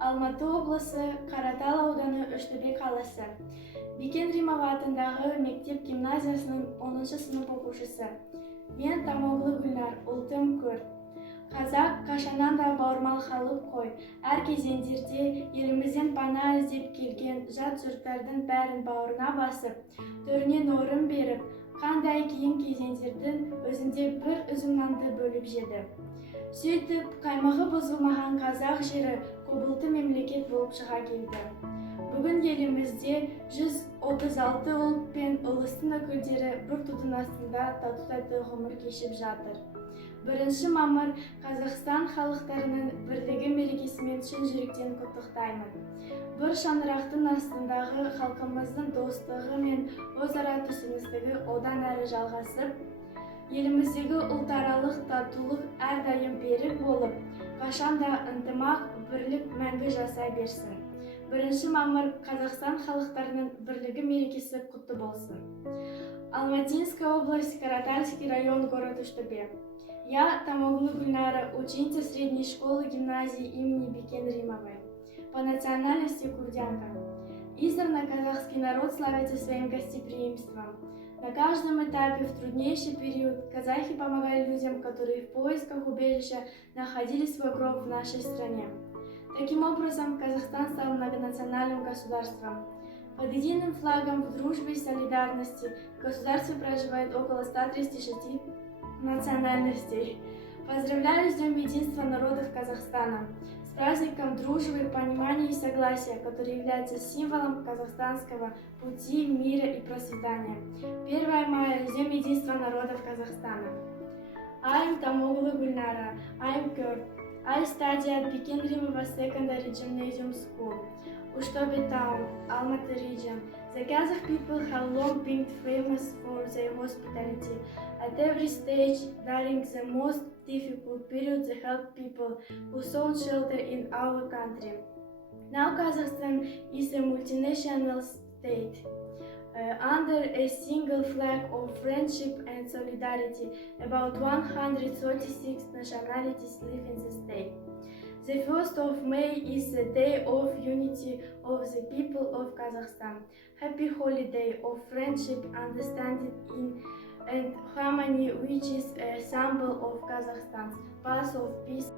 Алматы облысы, Қаратал ауданы, Үштөбе қаласы. Бикен Римова атындағы мектеп-гимназиясының 10 сынып оқушысы. Мен Тамоғлы Гүлнар, ұлтым көрт. Қазақ қашаннан да бауырмал халық қой. Әр кезеңдерде елімізден пана іздеп келген жат жұрттардың бәрін бауырына басып, төрінен орын беріп, қандай кейін кезеңдердің өзінде бір үзім нанды бөліп жеді. Сөйтіп, қаймағы бұзылмаған қазақ жері құбылты мемлекет болып шыға келді. Бүгін елімізде 136 ұлт пен ұлыстың өкілдері бір tudың астында тату-тәтті ғұмыр кешіп жатыр. 1 мамыр Қазақстан халықтарының бірлігі мерекесімен шын жүректен құттықтаймын. Бір шаңырақтың астындағы халқымыздың достығы мен өзара түсіністігі одан әрі жалғасып, еліміздегі ұлтаралық татулық әрдайым берік болып, қашанда ынтымақ, бірлік мәңгі жасай берсін. 1 мамыр Қазақстан халықтарының бірлігі мерекесі құтты болсын. Алматинская область, Каратальский район, город Үштөбе. Я, Тамоғлы Гүлнара, ученица средней школы-гимназии имени Бикен Римовой. По национальности курдянка. Издавна казахский народ славится своим гостеприимством. На каждом этапе в труднейший период казахи помогали людям, которые в поисках убежища находили свой гроб в нашей стране. Таким образом, Казахстан стал многонациональным государством. Под единым флагом в дружбе и солидарности в государстве проживает около 136 национальностей. Поздравляю с Днем единства народов Казахстана, с праздником дружбы, понимания и согласия, который является символом казахстанского пути, мира и процветания. 1 мая – Днем единства народов Казахстана. I'm Тамоғлы Гүлнара. I'm Kurt. I study at Biken Rimova Secondary Gymnasium School, Үштөбе Town, Almaty region. The Kazakh people have long been famous for their hospitality. At every stage, during the most difficult period, they help people who sought shelter in our country. Now Kazakhstan is a multinational state. Under a single flag of friendship and solidarity, about 136 nationalities live in the state. The 1st of May is the Day of Unity of the people of Kazakhstan. Happy holiday of friendship, understanding and harmony, which is a symbol of Kazakhstan's path of peace.